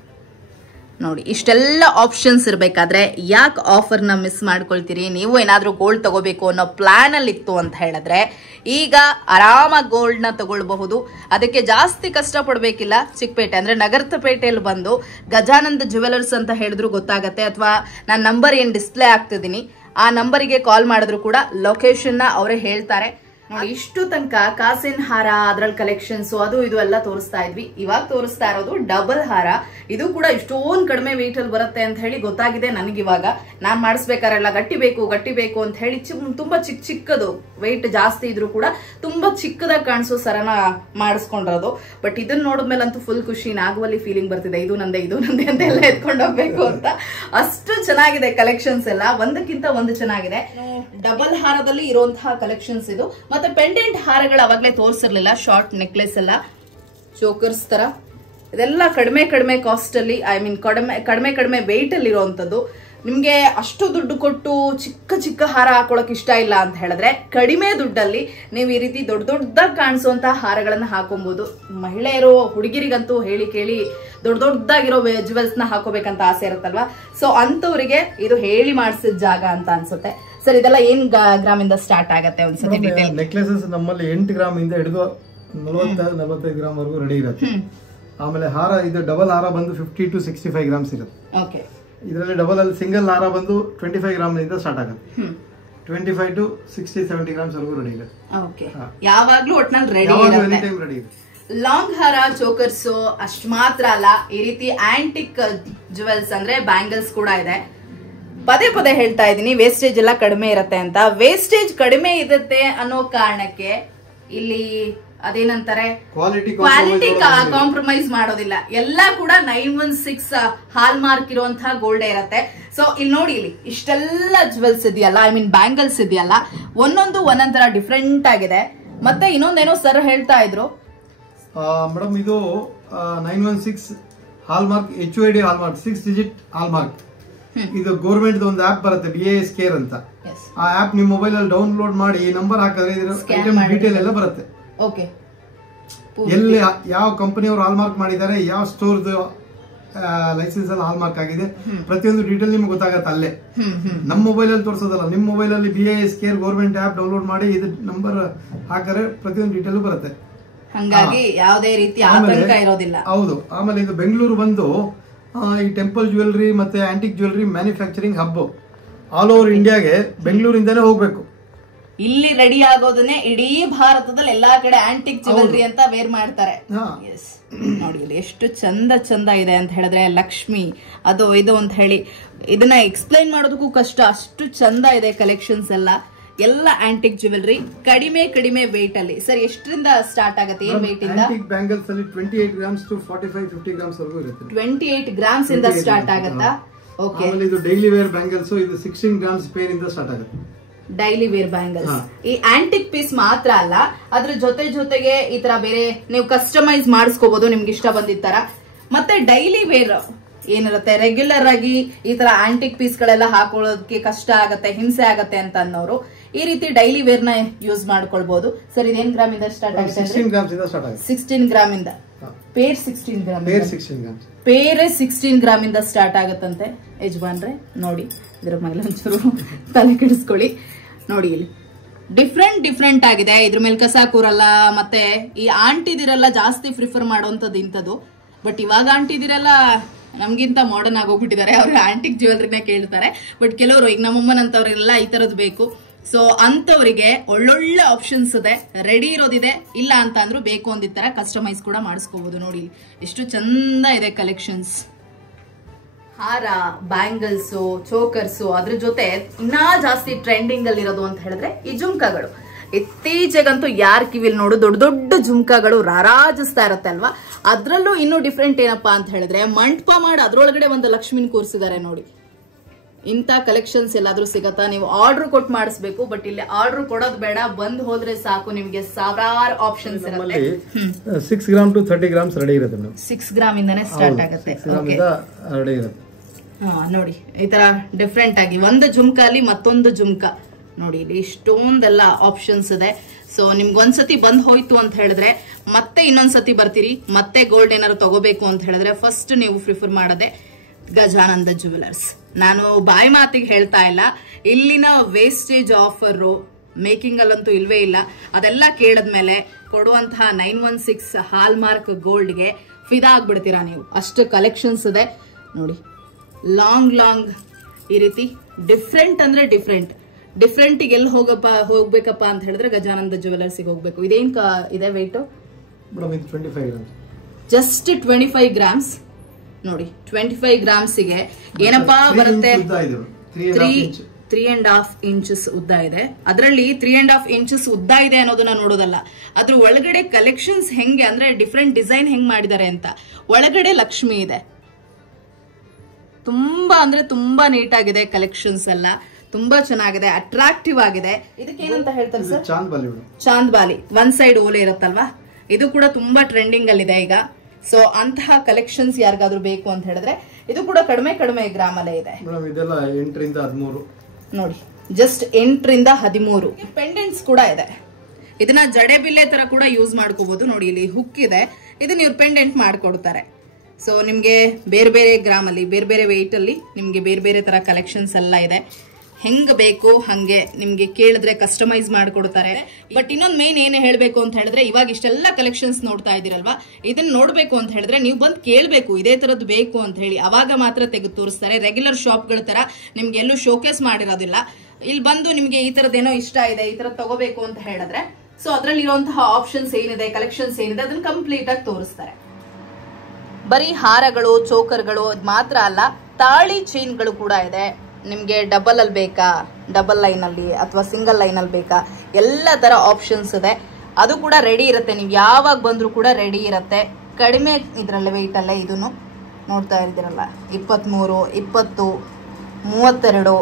ನೋಡಿ, ಇಷ್ಟೆಲ್ಲ ಆಪ್ಷನ್ಸ್ ಇರಬೇಕಾದ್ರೆ ಯಾಕೆ ಆಫರ್ನ ಮಿಸ್ ಮಾಡ್ಕೊಳ್ತೀರಿ? ನೀವು ಏನಾದರೂ ಗೋಲ್ಡ್ ತಗೋಬೇಕು ಅನ್ನೋ ಪ್ಲಾನ್ ಅಲ್ಲಿ ಇತ್ತು ಅಂತ ಹೇಳಿದ್ರೆ ಈಗ ಆರಾಮಾಗಿ ಗೋಲ್ಡ್ನ ತಗೊಳ್ಬಹುದು. ಅದಕ್ಕೆ ಜಾಸ್ತಿ ಕಷ್ಟ ಪಡಬೇಕಿಲ್ಲ. ಚಿಕ್ಕಪೇಟೆ ಅಂದ್ರೆ ನಗರಪೇಟೆಯಲ್ಲಿ ಬಂದು ಗಜಾನಂದ ಜ್ಯುವೆಲರ್ಸ್ ಅಂತ ಹೇಳಿದ್ರು ಗೊತ್ತಾಗತ್ತೆ, ಅಥವಾ ನಾನು ನಂಬರ್ ಏನು ಡಿಸ್ಪ್ಲೇ ಆಗ್ತಿದ್ದೀನಿ ಆ ನಂಬರಿಗೆ ಕಾಲ್ ಮಾಡಿದ್ರು ಕೂಡ ಲೊಕೇಶನ್ನ ಅವರೇ ಹೇಳ್ತಾರೆ. ನೋಡಿ, ಇಷ್ಟು ತನಕ ಕಾಸಿನ ಹಾರ, ಅದ್ರಲ್ಲಿ ಕಲೆಕ್ಷನ್ಸ್ ಅದು ಇದು ಎಲ್ಲ ತೋರಿಸ್ತಾ ಇದ್ವಿ. ಇವಾಗ ತೋರಿಸ್ತಾ ಇರೋದು ಡಬಲ್ ಹಾರ. ಇದು ಕೂಡ ಇಷ್ಟೊಂದು ಕಡಿಮೆ ವೆಯ್ಟ್ ಅಲ್ಲಿ ಬರುತ್ತೆ ಅಂತ ಹೇಳಿ ಗೊತ್ತಾಗಿದೆ ನನಗಿವಾಗ. ನಾನ್ ಮಾಡಿಸ್ಬೇಕಾರೆಲ್ಲ ಗಟ್ಟಿ ಬೇಕು ಅಂತ ಹೇಳಿ ತುಂಬಾ ಚಿಕ್ಕದು ವೆಯ್ಟ್ ಜಾಸ್ತಿ ಇದ್ರು ಕೂಡ ತುಂಬಾ ಚಿಕ್ಕದಾಗಿ ಕಾಣಿಸೋ ಸರನ ಮಾಡಿಸ್ಕೊಂಡಿರೋದು. ಬಟ್ ಇದನ್ನ ನೋಡಿದ್ಮೇಲಂತೂ ಫುಲ್ ಖುಷಿ, ನಾಗುವಲ್ಲಿ ಫೀಲಿಂಗ್ ಬರ್ತಿದೆ. ಇದು ನಂದೆ ಅಂತ ಎಲ್ಲ ಎತ್ಕೊಂಡು ಹೋಗ್ಬೇಕು ಅಂತ. ಅಷ್ಟು ಚೆನ್ನಾಗಿದೆ ಕಲೆಕ್ಷನ್ಸ್ ಎಲ್ಲ, ಒಂದಕ್ಕಿಂತ ಒಂದು ಚೆನ್ನಾಗಿದೆ. ಡಬಲ್ ಹಾರದಲ್ಲಿ ಇರುವಂತಹ ಕಲೆಕ್ಷನ್ಸ್ ಇದು. ಮತ್ತೆ ಪೆಂಡೆಂಟ್ ಹಾರಗಳು ಅವಾಗಲೇ ತೋರಿಸಿರ್ಲಿಲ್ಲ. ಶಾರ್ಟ್ ನೆಕ್ಲೆಸ್ ಎಲ್ಲ ಚೋಕರ್ಸ್ ತರ, ಇದೆಲ್ಲ ಕಡಿಮೆ ಕಾಸ್ಟ್ ಅಲ್ಲಿ, ಐ ಮೀನ್ ಕಡಿಮೆ ವೆಯ್ಟ್ ಅಲ್ಲಿ ಇರುವಂತದ್ದು. ನಿಮ್ಗೆ ಅಷ್ಟು ದುಡ್ಡು ಕೊಟ್ಟು ಚಿಕ್ಕ ಹಾರ ಹಾಕೊಳಕ್ ಇಷ್ಟ ಇಲ್ಲ ಅಂತ ಹೇಳಿದ್ರೆ ಕಡಿಮೆ ದುಡ್ಡಲ್ಲಿ ನೀವು ಈ ರೀತಿ ದೊಡ್ಡದಾಗಿ ಕಾಣಿಸುವಂತಹ ಹಾರಗಳನ್ನ ಹಾಕೊಬಹುದು. ಮಹಿಳೆಯರು, ಹುಡುಗಿರಿಗಂತೂ ಹೇಳಿ ಕೇಳಿ ದೊಡ್ಡದಾಗಿರೋ ಜ್ಯುವೆಲ್ಸ್ ನ ಹಾಕೋಬೇಕಂತ ಆಸೆ ಇರುತ್ತಲ್ವಾ. ಸೊ ಅಂತವರಿಗೆ ಇದು ಹೇಳಿ ಮಾಡಿಸಿದ ಜಾಗ ಅಂತ ಅನ್ಸುತ್ತೆ. ಸರ್, ಇದೆಲ್ಲ ಏನ್ ಗ್ರಾಮ್ ಇಂದ ಸ್ಟಾರ್ಟ್ ಆಗತ್ತೆ ಒಂದ್ಸತಿ ಡೀಟೇಲ್? ನೆಕ್ಲೆಸಸ್ ನಮ್ಮಲ್ಲಿ 8 ಗ್ರಾಮ್ ಇಂದ ಹಿಡಿದು 40-45 ಗ್ರಾಮ್ ವರೆಗೂ ರೆಡಿ ಇರುತ್ತೆ. ಆಮೇಲೆ ಹಾರ, ಇದು ಡಬಲ್ ಹಾರ ಬಂದು 50 to 65 ಗ್ರಾಮ್ಸ್ ಇರುತ್ತೆ. ಓಕೆ, ಇದರಲ್ಲಿ ಡಬಲ್ ಅಲ್ಲಿ ಸಿಂಗಲ್ ಹಾರ ಬಂದು 25 ಗ್ರಾಮ್ ಇಂದ ಸ್ಟಾರ್ಟ್ ಆಗುತ್ತೆ. 25 to 60-70 ಗ್ರಾಮ್ಸ್ ವರೆಗೂ ರೆಡಿ ಇರುತ್ತೆ. ಓಕೆ, ಯಾವಾಗ್ಲೂ ಒಟ್ನಲ್ಲಿ ರೆಡಿ ಇರುತ್ತೆ. ಲಾಂಗ್ ಹಾರ, ಚೋಕರ್ಸ್ ಅಷ್ಟು ಮಾತ್ರ ಅಲ್ಲ, ಈ ರೀತಿ ಆಂಟಿಕ್ ಜುವೆಲ್ಸ್ ಅಂದ್ರೆ ಬ್ಯಾಂಗಲ್ಸ್ ಕೂಡ ಇದೆ. ಪದೇ ಹೇಳ್ತಾ ಇದೀನಿ, ವೇಸ್ಟೇಜ್ ಎಲ್ಲ ಕಡಿಮೆ ಇರುತ್ತೆ ಅಂತ. ವೇಸ್ಟೇಜ್ ಕಡಿಮೆ ಇರುತ್ತೆ ಅನ್ನೋ ಕಾರಣಕ್ಕೆ ಇಲ್ಲಿ ಅದೇನಂತಾರೆ, ಕ್ವಾಲಿಟಿ ಕಾಂಪ್ರಮೈಸ್ ಮಾಡೋದಿಲ್ಲ. ಎಲ್ಲ ಕೂಡ 916 ಹಾಲ್ ಮಾರ್ಕ್ ಇರುವಂತಹ ಗೋಲ್ಡ್ ಇರುತ್ತೆ. ಸೊ ಇಲ್ಲಿ ನೋಡಿ, ಇಲ್ಲಿ ಇಷ್ಟೆಲ್ಲ ಜುವೆಲ್ಸ್ ಇದೆಯಲ್ಲ, ಐ ಮೀನ್ ಬ್ಯಾಂಗಲ್ಸ್ ಇದೆಯಲ್ಲ, ಒಂದೊಂದರ ಡಿಫ್ರೆಂಟ್ ಆಗಿದೆ. ಮತ್ತೆ ಇನ್ನೊಂದೇನೋ ಸರ್ ಹೇಳ್ತಾ ಇದ್ರು ಮೇಡಮ್, ಇದು 916 ಹಾಲ್ ಮಾರ್ಕ್, HUID ಹಾಲ್ ಮಾರ್ಕ್, 6 ಡಿಜಿಟ್ ಹಾಲ್ ಮಾರ್ಕ್. ಇದು ಗೌರ್ಮೆಂಟ್ ಒಂದು ಆಪ್ ಬರುತ್ತೆ, BIS ಕೇರ್ ಅಂತ. ಆ ಆಪ್ ನಿಮ್ ಮೊಬೈಲ್ ಅಲ್ಲಿ ಡೌನ್ಲೋಡ್ ಮಾಡಿ ನಂಬರ್ ಹಾಕಿದ್ರೆ ಇದ್ರ ಡೀಟೇಲ್ ಎಲ್ಲ ಬರುತ್ತೆ. ಓಕೆ, ಎಲ್ಲಿ ಯಾವ ಕಂಪನಿಯವರು ಹಾಲ್ ಮಾರ್ಕ್ ಮಾಡಿದ್ದಾರೆ, ಯಾವ ಸ್ಟೋರ್ ಲೈಸೆನ್ಸ್ ಅಲ್ಲಿ ಹಾಲ್ ಮಾರ್ಕ್ ಆಗಿದೆ, ಪ್ರತಿಯೊಂದು ಡೀಟೇಲ್ ನಿಮ್ಗೆ ಗೊತ್ತಾಗತ್ತೆ ಅಲ್ಲೇ. ನಮ್ಮ ಮೊಬೈಲ್ ಅಲ್ಲಿ ತೋರಿಸೋದಲ್ಲ, ನಿಮ್ ಮೊಬೈಲ್ ಅಲ್ಲಿ BIS care government app download ಮಾಡಿ ಇದು ನಂಬರ್ ಹಾಕಿದ್ರೆ ಪ್ರತಿಯೊಂದು ಡೀಟೇಲ್ ಬರುತ್ತೆ. ಹಾಗಾಗಿ ಯಾವುದೇ ರೀತಿ ಆತಂಕ ಇರೋದಿಲ್ಲ. ಹೌದು. ಆಮೇಲೆ ಇದು ಬೆಂಗಳೂರು ಬಂದು ಈ ಟೆಂಪಲ್ ಜ್ಯುವೆಲ್ರಿ ಮತ್ತೆ antique jewellery manufacturing hub. All over ಇಂಡಿಯಾಗೆ ಬೆಂಗಳೂರಿಂದಾನೇ ಹೋಗ್ಬೇಕು. ಇಲ್ಲಿ ರೆಡಿ ಆಗೋದನ್ನೇ ಇಡೀ ಭಾರತದಲ್ಲಿ ಎಲ್ಲಾ ಕಡೆ ಆಂಟಿಕ್ ಜ್ಯುವೆಲ್ರಿ ಅಂತ ವೇರ್ ಮಾಡ್ತಾರೆ. ಎಸ್, ನೋಡಿ ಇಲ್ಲಿ ಎಷ್ಟು ಚಂದ ಇದೆ ಅಂತ ಹೇಳಿದ್ರೆ, ಲಕ್ಷ್ಮಿ ಅದು ಇದು ಅಂತ ಹೇಳಿ ಇದನ್ನ ಎಕ್ಸ್ಪ್ಲೈನ್ ಮಾಡೋದಕ್ಕೂ ಕಷ್ಟ, ಅಷ್ಟು ಚಂದ ಇದೆ ಕಲೆಕ್ಷನ್ಸ್ ಎಲ್ಲ ಆಂಟಿಕ್ ಜ್ಯುವೆಲ್ರಿ ಕಡಿಮೆ ವೇಟ್ ಅಲ್ಲಿ. ಸರ್ ಎಷ್ಟರಿಂದ ಸ್ಟಾರ್ಟ್ ಆಗುತ್ತೆ, ಏನ್ ವೇಟ್ ಇಂದ? ಆಂಟಿಕ್ ಬ್ಯಾಂಗಲ್ಸ್ ಅಲ್ಲಿ 28 ಗ್ರಾಮ್ಸ್ ಟು 45-50 ಗ್ರಾಮ್ಸ್ ವರೆಗೂ ಇರುತ್ತೆ. 28 ಗ್ರಾಮ್ಸ್ ಇಂದ ಸ್ಟಾರ್ಟ್ ಆಗುತ್ತಾ? ಓಕೆ. ಆಮೇಲೆ ಇದು ಡೈಲಿ ವೇರ್ ಬ್ಯಾಂಗಲ್ಸ್, ಇದು 16 ಗ್ರಾಮ್ಸ್ ಪೇರ್ ಇಂದ ಸ್ಟಾರ್ಟ್ ಆಗುತ್ತೆ. ಡೈಲಿ ವೇರ್ ಬ್ಯಾಂಗಲ್ಸ್ ಈ ಆಂಟಿಕ್ ಪೀಸ್ ಮಾತ್ರ ಅಲ್ಲ, ಅದ್ರ ಜೊತೆಗೆ ಈ ತರ ಬೇರೆ ನೀವು ಕಸ್ಟಮೈಸ್ ಮಾಡಿಸ್ಕೋಬಹುದು ನಿಮ್ಗೆ ಇಷ್ಟ ಬಂದಿದ್ ತರ. ಮತ್ತೆ ಡೈಲಿ ವೇರ್ ಏನಿರುತ್ತೆ, ರೆಗ್ಯುಲರ್ ಆಗಿ ಈ ತರ ಆಂಟಿಕ್ ಪೀಸ್ ಗಳೆಲ್ಲ ಹಾಕೊಳ್ಳೋದಕ್ಕೆ ಕಷ್ಟ ಆಗತ್ತೆ, ಹಿಂಸೆ ಆಗತ್ತೆ ಅಂತ ಅನ್ನೋರು ಈ ರೀತಿ ಡೈಲಿ ವೇರ್ ನ ಯೂಸ್ ಮಾಡ್ಕೊಳ್ಬಹುದು. ಸರ್ ಇದೇನ್ ಗ್ರಾಮ್ ಇಂದ ಸ್ಟಾರ್ಟ್ ಆಗುತ್ತೆ? 16 ಗ್ರಾಮ್ಸ್ ಇಂದ ಸ್ಟಾರ್ಟ್ ಆಗುತ್ತೆ. 16 ಗ್ರಾಮ್ ಇಂದ ಪೇರ್ 16 ಗ್ರಾಮ್ ಪೇರೆ 16 ಗ್ರಾಮ್ ಇಂದ ಸ್ಟಾರ್ಟ್ ಆಗತ್ತಂತೆ. ಯಜಮಾನ್ರೆ ನೋಡಿ, ಇದ್ರ ಮೇಲೆ ಒಂಚೂರು ತಲೆ ಕೆಡಿಸ್ಕೊಳ್ಳಿ. ನೋಡಿ ಇಲ್ಲಿ ಡಿಫ್ರೆಂಟ್ ಆಗಿದೆ. ಇದ್ರ ಮೇಲೆ ಕಸ ಕೂರಲ್ಲ. ಮತ್ತೆ ಈ ಆಂಟಿದಿರೆಲ್ಲ ಜಾಸ್ತಿ ಪ್ರಿಫರ್ ಮಾಡುವಂತದ್ದು ಇಂಥದ್ದು. ಬಟ್ ಇವಾಗ ಆಂಟಿದಿರೆಲ್ಲ ನಮ್ಗಿಂತ ಮಾಡರ್ನ್ ಆಗೋಗ್ಬಿಟ್ಟಿದ್ದಾರೆ, ಅವ್ರಿಗೆ ಆಂಟಿಕ್ ಜ್ಯುವೆಲ್ರಿನೇ ಕೇಳ್ತಾರೆ. ಬಟ್ ಕೆಲವರು ಈಗ ನಮ್ಮಮ್ಮನಂತವ್ರೆಲ್ಲ ಈ ತರದ್ ಬೇಕು. ಸೊ ಅಂತವರಿಗೆ ಒಳ್ಳೊಳ್ಳೆ ಆಪ್ಷನ್ಸ್ ಇದೆ, ರೆಡಿ ಇರೋದಿದೆ. ಇಲ್ಲ ಅಂತ ಅಂದ್ರೂ ಬೇಕು ಅಂದಿತ್ತರ ಕಸ್ಟಮೈಸ್ ಕೂಡ ಮಾಡಿಸ್ಕೋಬಹುದು. ನೋಡಿ ಎಷ್ಟು ಚಂದ ಇದೆ ಕಲೆಕ್ಷನ್ಸ್. ಹಾರ, ಬ್ಯಾಂಗಲ್ಸ್, ಚೋಕರ್ಸ್, ಅದ್ರ ಜೊತೆ ಇನ್ನೂ ಜಾಸ್ತಿ ಟ್ರೆಂಡಿಂಗ್ ಅಲ್ಲಿ ಇರೋದು ಅಂತ ಹೇಳಿದ್ರೆ ಈ ಜುಮ್ಕಾಗಳು. ಇತ್ತೀಚೆಗಂತೂ ಯಾರ ಕಿವಿಲ್ ನೋಡು ದೊಡ್ಡ ಜುಮ್ಕಾಗಳು ರಾರಾಜಿಸ್ತಾ ಇರತ್ತೆ ಅಲ್ವಾ. ಅದ್ರಲ್ಲೂ ಇನ್ನೂ ಡಿಫ್ರೆಂಟ್ ಏನಪ್ಪಾ ಅಂತ ಹೇಳಿದ್ರೆ, ಮಂಟಪ ಮಾಡಿ ಅದ್ರೊಳಗಡೆ ಒಂದು ಲಕ್ಷ್ಮಿನ ಕೂರಿಸಿದ್ದಾರೆ ನೋಡಿ. ಇಂಥ ಕಲೆಕ್ಷನ್ಸ್ ಎಲ್ಲಾದ್ರೂ ಸಿಗತ್ತಾ? ನೀವು ಆರ್ಡರ್ ಕೊಟ್ಟು ಮಾಡಿಸ್ಬೇಕು. ಬಟ್ ಇಲ್ಲಿ ಆರ್ಡರ್ ಕೊಡೋದು ಬೇಡ, ಬಂದ್ ಹೋದ್ರೆ ಸಾಕು, ನಿಮಗೆ ಸಾವಿರಾರು ಆಪ್ಷನ್ಸ್ ಇರುತ್ತೆ. 6 ಗ್ರಾಮ್ ಟು 30 ಗ್ರಾಮ್ಸ್ ರೆಡಿ ಇರುತ್ತೆ. 6 ಗ್ರಾಮ್ ಇಂದಾನೆ ಸ್ಟಾರ್ಟ್ ಆಗುತ್ತೆ. ನೋಡಿ ಈ ತರ ಡಿಫ್ರೆಂಟ್ ಆಗಿ ಒಂದು ಜುಮ್ಕಾಲಿ ಮತ್ತೊಂದು ಜುಮ್ಕಾ ನೋಡಿ, ಇಲ್ಲಿ ಇಷ್ಟೊಂದೆಲ್ಲ ಆಪ್ಷನ್ಸ್ ಇದೆ. ಸೊ ನಿಮ್ಗೆ ಒಂದ್ಸತಿ ಬಂದ್ ಹೋಯ್ತು ಅಂತ ಹೇಳಿದ್ರೆ ಮತ್ತೆ ಇನ್ನೊಂದ್ಸತಿ ಬರ್ತೀರಿ. ಮತ್ತೆ ಗೋಲ್ಡ್ ಏನಾದ್ರು ತಗೋಬೇಕು ಅಂತ ಹೇಳಿದ್ರೆ ಫಸ್ಟ್ ನೀವು ಪ್ರಿಫರ್ ಮಾಡೋದೆ ಗಜಾನಂದ ಜ್ಯುವೆಲರ್ಸ್. ನಾನು ಬಾಯಿ ಮಾತಿಗೆ ಹೇಳ್ತಾ ಇಲ್ಲ, ಇಲ್ಲಿನ ವೇಸ್ಟೇಜ್ ಆಫರ್ ಮೇಕಿಂಗ್ ಅಲ್ಲಂತೂ ಇಲ್ವೇ ಇಲ್ಲ. ಅದೆಲ್ಲ ಕೇಳದ್ಮೇಲೆ ಕೊಡುವಂತಹ 916 ಹಾಲ್ ಮಾರ್ಕ್ ಗೋಲ್ಡ್ಗೆ ಫಿದಾ ಆಗ್ಬಿಡ್ತೀರಾ ನೀವು. ಅಷ್ಟು ಕಲೆಕ್ಷನ್ಸ್ ಇದೆ ನೋಡಿ. ಲಾಂಗ್ ಈ ರೀತಿ ಡಿಫ್ರೆಂಟ್ ಅಂದ್ರೆ ಡಿಫ್ರೆಂಟ್ ಎಲ್ಲಿ ಹೋಗ್ಬೇಕಪ್ಪ ಅಂತ ಹೇಳಿದ್ರೆ ಗಜಾನಂದ ಜ್ಯುವೆಲರ್ಸ್ಗೆ ಹೋಗ್ಬೇಕು. ಇದೇನ್ ಇದೆ ವೇಟ್? ಜಸ್ಟ್ 25 ಗ್ರಾಮ್ಸ್ ನೋಡಿ. 25 ಗ್ರಾಮ್ಸ್ಗೆ ಏನಪ್ಪಾ ಬರುತ್ತೆ? 3.5 ಇಂಚಸ್ ಉದ್ದ ಇದೆ. ಅದರಲ್ಲಿ 3.5 ಇಂಚಸ್ ಉದ್ದ ಇದೆ ಅನ್ನೋದನ್ನ ನೋಡೋದಲ್ಲ, ಅದ್ರ ಒಳಗಡೆ ಕಲೆಕ್ಷನ್ಸ್ ಹೆಂಗೆ ಅಂದ್ರೆ ಡಿಫ್ರೆಂಟ್ ಡಿಸೈನ್ ಹೆಂಗ್ ಮಾಡಿದ್ದಾರೆ ಅಂತ. ಒಳಗಡೆ ಲಕ್ಷ್ಮಿ ಇದೆ, ತುಂಬಾ ನೀಟ್ ಆಗಿದೆ ಕಲೆಕ್ಷನ್ಸ್ ಎಲ್ಲ, ತುಂಬಾ ಚೆನ್ನಾಗಿದೆ, ಅಟ್ರಾಕ್ಟಿವ್ ಆಗಿದೆ. ಇದಕ್ಕೆ ಏನಂತ ಹೇಳ್ತಾರೆ ಸರ್? ಚಾಂದ್ಬಾಲಿ. ಒಂದ್ ಸೈಡ್ ಓಲೆ ಇರುತ್ತಲ್ವಾ, ಇದು ಕೂಡ ತುಂಬಾ ಟ್ರೆಂಡಿಂಗ್ ಅಲ್ಲಿ ಇದೆ ಈಗ. ಸೊ ಅಂತಹ ಕಲೆಕ್ಷನ್ಸ್ ಯಾರಿಗಾದ್ರೂ ಬೇಕು ಅಂತ ಹೇಳಿದ್ರೆ ಇದು ಕೂಡ ಕಡಿಮೆ ಗ್ರಾಮ್ ಅಲ್ಲೇ ಇದೆ. ಇದೆಲ್ಲ 8 ರಿಂದ 13 ನೋಡಿ, ಜಸ್ಟ್ 8 ರಿಂದ 13. ಪೆಂಡೆಂಟ್ಸ್ ಕೂಡ ಇದೆ. ಇದನ್ನ ಜಡೆ ಬಿಲ್ಲೆ ತರ ಕೂಡ ಯೂಸ್ ಮಾಡ್ಕೋಬಹುದು. ನೋಡಿ ಇಲ್ಲಿ ಹುಕ್ ಇದೆ, ಇದನ್ನ ಇವ್ರು ಪೆಂಡೆಂಟ್ ಮಾಡ್ಕೊಡ್ತಾರೆ. ಸೊ ನಿಮ್ಗೆ ಬೇರೆ ಗ್ರಾಮ್ ಅಲ್ಲಿ ಬೇರೆ ವೇಟ್ ಅಲ್ಲಿ ನಿಮ್ಗೆ ಬೇರೆ ತರ ಕಲೆಕ್ಷನ್ಸ್ ಎಲ್ಲ ಇದೆ. ಹೆಂಗ್ ಬೇಕು ಹಂಗೆ ನಿಮ್ಗೆ ಕೇಳಿದ್ರೆ ಕಸ್ಟಮೈಸ್ ಮಾಡ್ಕೊಡ್ತಾರೆ. ಬಟ್ ಇನ್ನೊಂದು ಮೇನ್ ಏನೇ ಹೇಳ್ಬೇಕು ಅಂತ ಹೇಳಿದ್ರೆ, ಇವಾಗ ಇಷ್ಟೆಲ್ಲ ಕಲೆಕ್ಷನ್ಸ್ ನೋಡ್ತಾ ಇದೀರಲ್ವಾ, ಇದನ್ನ ನೋಡ್ಬೇಕು ಅಂತ ಹೇಳಿದ್ರೆ ನೀವು ಬಂದ್ ಕೇಳ್ಬೇಕು ಇದೇ ತರದ್ದು ಬೇಕು ಅಂತ ಹೇಳಿ. ಅವಾಗ ಮಾತ್ರ ತೆಗೆದು ತೋರಿಸ್ತಾರೆ. ರೆಗ್ಯುಲರ್ ಶಾಪ್ಗಳ ತರ ನಿಮ್ಗೆ ಎಲ್ಲೂ ಶೋಕೇಸ್ ಮಾಡಿರೋದಿಲ್ಲ. ಇಲ್ಲಿ ಬಂದು ನಿಮ್ಗೆ ಈ ತರದ್ದೇನೋ ಇಷ್ಟ ಇದೆ, ಈ ತರದ್ ತಗೋಬೇಕು ಅಂತ ಹೇಳಿದ್ರೆ ಸೊ ಅದ್ರಲ್ಲಿ ಇರುವಂತಹ ಆಪ್ಷನ್ಸ್ ಏನಿದೆ, ಕಲೆಕ್ಷನ್ಸ್ ಏನಿದೆ ಅದನ್ನ ಕಂಪ್ಲೀಟ್ ಆಗಿ ತೋರಿಸ್ತಾರೆ. ಬರೀ ಹಾರಗಳು, ಚೋಕರ್ಗಳು ಮಾತ್ರ ಅಲ್ಲ, ತಾಳಿ ಚೈನ್ಗಳು ಕೂಡ ಇದೆ. ನಿಮ್ಗೆ ಡಬಲ್ ಅಲ್ಲಿ ಬೇಕಾ, ಡಬಲ್ ಲೈನ್ ಅಲ್ಲಿ ಅಥವಾ ಸಿಂಗಲ್ ಲೈನ್ ಅಲ್ಲಿ ಬೇಕಾ, ಎಲ್ಲ ತರ ಆಪ್ಷನ್ಸ್ ಇದೆ. ಅದು ಕೂಡ ರೆಡಿ ಇರುತ್ತೆ. ನೀವು ಯಾವಾಗ ಬಂದ್ರು ಕೂಡ ರೆಡಿ ಇರುತ್ತೆ. ಕಡಿಮೆ ಇದ್ರಲ್ಲೇ ವೆಯ್ಟ್ ಅಲ್ಲೇ ಇದನ್ನು ನೋಡ್ತಾ ಇದ್ದೀರಲ್ಲ, 23, 20, 32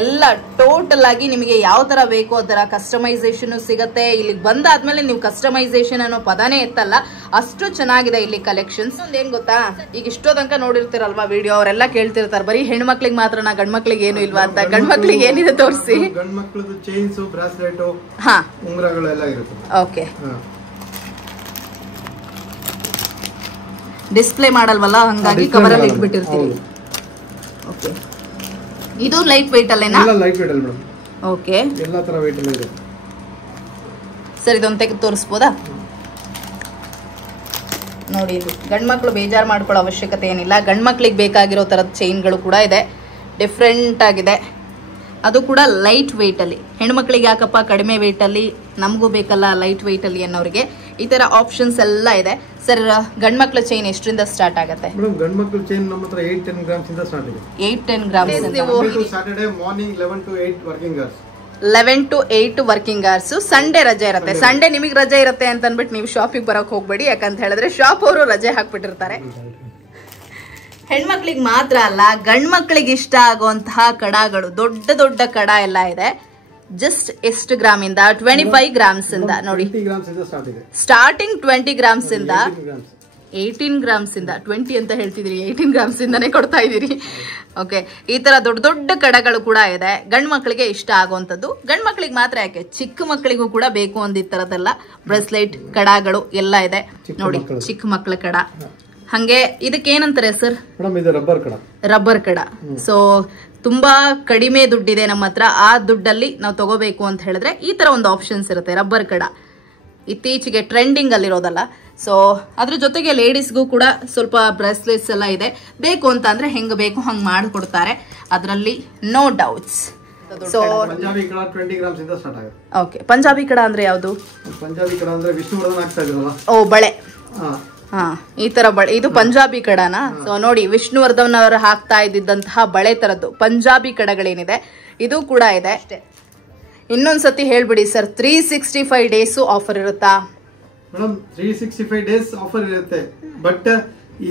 ಎಲ್ಲ ಟೋಟಲ್ ಆಗಿ ನಿಮಗೆ ಯಾವ ತರ ಬೇಕು ಅದರ ಕಸ್ಟಮೈಸೇಷನ್ ಸಿಗತ್ತೆ. ಇಲ್ಲಿಗೆ ಬಂದಾದ್ಮೇಲೆ ನೀವು ಕಸ್ಟಮೈಸೇಷನ್ ಅನ್ನೋ ಪದಾನೇ ಎತ್ತಲ್ಲ, ಅಷ್ಟು ಚೆನ್ನಾಗಿದೆ ಇಲ್ಲಿ ಕಲೆಕ್ಷನ್ಸ್. ಏನ್ ಗೊತ್ತಾ, ಈಗ ಇಷ್ಟೋ ತನಕ ನೋಡಿರ್ತೀರಲ್ವಾ ವಿಡಿಯೋ, ಅವರೆಲ್ಲ ಕೇಳ್ತಿರ್ತಾರೆ ಬರೀ ಹೆಣ್ಮಕ್ಳಿಗೆ ಮಾತ್ರ, ಗಂಡ್ಮಕ್ಳಿಗೆ ಏನು ಇಲ್ವಾ ಅಂತ. ಗಂಡ್ಮಕ್ಳಿಗೆ ಏನಿದೆ ತೋರಿಸಿ. ಗಂಡ್ಮಕ್ಳದ್ದು ಚೈನ್ಸ್, ಬ್ರಾಸ್ಲೆಟ್, ಹಾ, ಉಂಗುರಗಳೆಲ್ಲ ಇರುತ್ತೆ. ಓಕೆ, ಡಿಸ್ಪ್ಲೇ ಮಾಡಲ್ವಲ್ಲ ಹಂಗಾಗಿ ಕವರ್ ಅಲ್ಲಿ ಇಟ್ಬಿಟ್ಟಿರ್ತೀವಿ. ಓಕೆ, ಇದು ಲೈಟ್ ವೆಯ್ಟ್ ಅಲ್ಲೇನಾ? ಎಲ್ಲ ಲೈಟ್ ವೆಯ್ಟ್ ಅಲ್ಲ ಮೇಡಮ್. ಓಕೆ, ಎಲ್ಲ ತರ ವೆಯ್ಟ್ ಅಲ್ಲ ಇದೆ ಸರ್. ಇದೊಂದು ತೆಗೆದು ತೋರಿಸ್ಬೋದಾ? ನೋಡಿ, ಇದು ಗಂಡ್ಮಕ್ಳು ಬೇಜಾರು ಮಾಡ್ಕೊಳ್ಳೋ ಅವಶ್ಯಕತೆ ಏನಿಲ್ಲ. ಗಂಡ್ಮಕ್ಳಿಗೆ ಬೇಕಾಗಿರೋ ತರದ ಚೈನ್ಗಳು ಕೂಡ ಇದೆ, ಡಿಫ್ರೆಂಟ್ ಆಗಿದೆ. ಅದು ಕೂಡ ಲೈಟ್ ವೆಯ್ಟ್ ಅಲ್ಲಿ. ಹೆಣ್ಮಕ್ಳಿಗೆ ಯಾಕಪ್ಪ ಕಡಿಮೆ ವೆಯ್ಟ್ ಅಲ್ಲಿ, ನಮಗೂ ಬೇಕಲ್ಲ ಲೈಟ್ ವೆಯ್ಟ್ ಅಲ್ಲಿ ಅನ್ನೋರಿಗೆ ಈ ತರ ಆಪ್ಷನ್ಸ್ ಎಲ್ಲ ಇದೆ. ಸರ್ ಗಂಡ್ಮಕ್ಳ ಚೈನ್ ಎಷ್ಟರಿಂದ ಸ್ಟಾರ್ಟ್ ಆಗುತ್ತೆ? ಗಂಡ್ಮಕ್ಳ ಚೈನ್ ನಮ್ಮ ಹತ್ರ 8-10 ಗ್ರಾಮ್ಸ್ ಇಂದ ಸ್ಟಾರ್ಟ್ ಇದೆ. 8-10 grams. Saturday morning 11 to 8 working hours. 11 to 8 working hours. Sunday ರಜೆ ಇರುತ್ತೆ. ಸಂಡೇ ನಿಮಗೆ ರಜೆ ಇರುತ್ತೆ ಅಂತ ಅಂದ್ಬಿಟ್ಟು ನೀವು ಶಾಪಿಗೆ ಬರಕ್ ಹೋಗ್ಬೇಡಿ, ಯಾಕಂತ ಹೇಳಿದ್ರೆ ಶಾಪ್ ಅವರು ರಜೆ ಹಾಕ್ಬಿಟ್ಟಿರ್ತಾರೆ. ಹೆಣ್ಮಕ್ಳಿಗೆ ಮಾತ್ರ ಅಲ್ಲ, ಗಂಡ್ ಮಕ್ಳಿಗೆ ಇಷ್ಟ ಆಗುವಂತಹ ಕಡಗಳು, ದೊಡ್ಡ ದೊಡ್ಡ ಕಡ ಎಲ್ಲ ಇದೆ. ಜಸ್ಟ್ ಎಷ್ಟು ಗ್ರಾಮ್ ಇಂದ? 25 ಗ್ರಾಮ್ಸ್ ಇಂದ ನೋಡಿ. ಸ್ಟಾರ್ಟಿಂಗ್ 20 ಗ್ರಾಮ್ಸ್ ಇಂದ 18 ಗ್ರಾಮ್ಸ್ ಇಂದ. 20 ಅಂತ ಹೇಳ್ತಿದ್ರಿ, 18 ಗ್ರಾಮ್ಸ್ ಇಂದಾನೇ ಕೊಡ್ತಾ ಇದೀರಿ. ಓಕೆ, ಈ ತರ ದೊಡ್ಡ ದೊಡ್ಡ ಕಡಗಳು ಕೂಡ ಇದೆ. ಗಂಡ್ ಮಕ್ಳಿಗೆ ಇಷ್ಟ ಆಗುವಂತದ್ದು. ಗಂಡ್ ಮಕ್ಳಿಗೆ ಮಾತ್ರ ಯಾಕೆ, ಚಿಕ್ಕ ಮಕ್ಕಳಿಗೂ ಕೂಡ ಬೇಕು ಒಂದ್ ತರದೆಲ್ಲ ಬ್ರೆಸ್ಲೆಟ್ ಕಡಗಳು ಎಲ್ಲ ಇದೆ ನೋಡಿ. ಚಿಕ್ಕ ಮಕ್ಳ ಕಡ. ಹಂಗೆ ಇದಕ್ಕೆ ಏನಂತಾರೆ ಸರ್? ರಬ್ಬರ್ ಕಡ. ರಬ್ಬರ್ ಕಡ. ಸೊ ತುಂಬಾ ಕಡಿಮೆ ದುಡ್ಡಿದೆ ನಮ್ಮ ಹತ್ರ, ಆ ದುಡ್ಡಲ್ಲಿ ನಾವು ತಗೋಬೇಕು ಅಂತ ಹೇಳಿದ್ರೆ ಈ ತರ ಒಂದು ಆಪ್ಷನ್ಸ್ ಇರುತ್ತೆ. ರಬ್ಬರ್ ಕಡ ಇತ್ತೀಚೆಗೆ ಟ್ರೆಂಡಿಂಗ್ ಅಲ್ಲಿರೋದಲ್ಲ. ಸೊ ಅದ್ರ ಜೊತೆಗೆ ಲೇಡೀಸ್ಗೂ ಕೂಡ ಸ್ವಲ್ಪ ಬ್ರೆಸ್ಲೆಟ್ಸ್ ಎಲ್ಲ ಇದೆ. ಬೇಕು ಅಂತ ಅಂದ್ರೆ ಹೆಂಗ್ ಬೇಕು ಹಂಗ್ ಮಾಡಿಕೊಡ್ತಾರೆ, ಅದರಲ್ಲಿ ನೋ ಡೌಟ್ಸ್. ಸೊ ಪಂಜಾಬಿ ಕಡ 20 ಗ್ರಾಮ್ಸ್ ಇಂದ ಸ್ಟಾರ್ಟ್ ಆಗುತ್ತೆ. ಓಕೆ, ಪಂಜಾಬಿ ಕಡ ಅಂದ್ರೆ ಯಾವುದು? ಪಂಜಾಬಿ ಕಡ ಅಂದ್ರೆ ವಿಷ್ಣುವರ್ಧನ್ ಆಗ್ತಾ ಇದ್ರಲ್ಲ. ಓ, ಬಳೆ. ಈ ತರ ಬಳೆ, ಇದು ಪಂಜಾಬಿ ಕಡನಾ? ಸೊ ನೋಡಿ, ವಿಷ್ಣುವರ್ಧನ್ ಅವರು ಹಾಕ್ತಾ ಇದ್ದಂತಹ ಬಳೆ ತರದ್ದು ಪಂಜಾಬಿ ಕಡಗಳೇನಿದೆ ಇದು ಕೂಡ ಇದೆ. ಅಷ್ಟೇ. ಇನ್ನೊಂದ್ಸತಿ ಹೇಳ್ಬಿಡಿ ಸರ್, 365 ಡೇಸ್ ಆಫರ್ ಇರುತ್ತಾ? ಮೇಡಮ್ 365 ಡೇಸ್ ಆಫರ್ ಇರುತ್ತೆ, ಬಟ್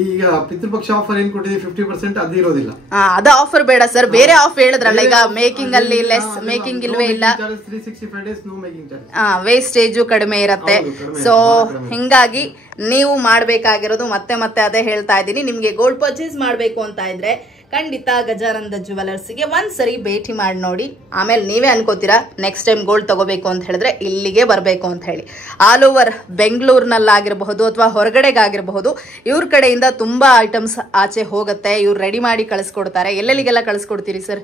ಈಗ ಪಿತೃಪಕ್ಷ ಆಫರ್ ಏನ್ ಕೊಟ್ಟಿದ್ದೀವಿ 50% ಅದು ಇರೋದಿಲ್ಲ. ಅದ ಆಫರ್ ಬೇಡ ಸರ್, ಬೇರೆ ಆಫರ್ ಹೇಳಿದ್ರಲ್ಲ. ಈಗ ಮೇಕಿಂಗ್ ಅಲ್ಲಿ ಲೆಸ್ ಮೇಕಿಂಗ್ ಇಲ್ವೇ ಇಲ್ಲ. 365 days no making charge. Wastage ಕಡಿಮೆ ಇರುತ್ತೆ. ಸೊ ಹಿಂಗಾಗಿ ನೀವು ಮಾಡ್ಬೇಕಾಗಿರೋದು ಮತ್ತೆ ಮತ್ತೆ ಅದೇ ಹೇಳ್ತಾ ಇದ್ದೀನಿ, ನಿಮ್ಗೆ ಗೋಲ್ಡ್ ಪರ್ಚೇಸ್ ಮಾಡ್ಬೇಕು ಅಂತ ಇದ್ರೆ ಖಂಡಿತ ಗಜಾನಂದ ಜ್ಯುವೆಲರ್ಸ್ಗೆ ಒಂದ್ಸರಿ ಭೇಟಿ ಮಾಡಿ ನೋಡಿ. ಆಮೇಲೆ ನೀವೇ ಅನ್ಕೋತೀರಾ ನೆಕ್ಸ್ಟ್ ಟೈಮ್ ಗೋಲ್ಡ್ ತಗೋಬೇಕು ಅಂತ ಹೇಳಿದ್ರೆ ಇಲ್ಲಿಗೆ ಬರಬೇಕು ಅಂತ ಹೇಳಿ. ಆಲ್ ಓವರ್ ಬೆಂಗಳೂರಿನಲ್ಲಾಗಿರಬಹುದು ಅಥವಾ ಹೊರಗಡೆಗಾಗಿರಬಹುದು, ಇವ್ರ ಕಡೆಯಿಂದ ತುಂಬಾ ಐಟಮ್ಸ್ ಆಚೆ ಹೋಗುತ್ತೆ. ಇವ್ರು ರೆಡಿ ಮಾಡಿ ಕಳಿಸ್ಕೊಡ್ತಾರೆ. ಎಲ್ಲೆಲ್ಲಿಗೆಲ್ಲ ಕಳಿಸ್ಕೊಡ್ತೀರಿ ಸರ್?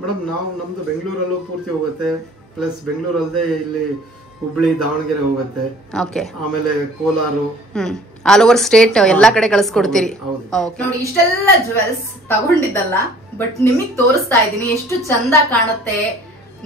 ಮೇಡಮ್ ನಾವು ನಮ್ದು ಬೆಂಗಳೂರಲ್ಲೂ ಪೂರ್ತಿ ಹೋಗುತ್ತೆ, ಪ್ಲಸ್ ಬೆಂಗಳೂರಲ್ಲದೆ ಇಲ್ಲಿ ಹುಬ್ಳಿ ದಾವಣಗೆರೆ ಹೋಗುತ್ತೆ. ಓಕೆ, ಆಮೇಲೆ ಕೋಲಾರು, ಆಲ್ ಓವರ್ ಸ್ಟೇಟ್ ಎಲ್ಲಾ ಕಡೆ ಕಳಿಸ್ಕೊಡ್ತೀರಿ. ನೋಡಿ, ಇಷ್ಟೆಲ್ಲ ಜುವೆಲ್ಸ್ ತಗೊಂಡಿದ್ದಲ್ಲ, ಬಟ್ ನಿಮಗ್ ತೋರಿಸ್ತಾ ಇದೀನಿ ಎಷ್ಟು ಚಂದ ಕಾಣುತ್ತೆ.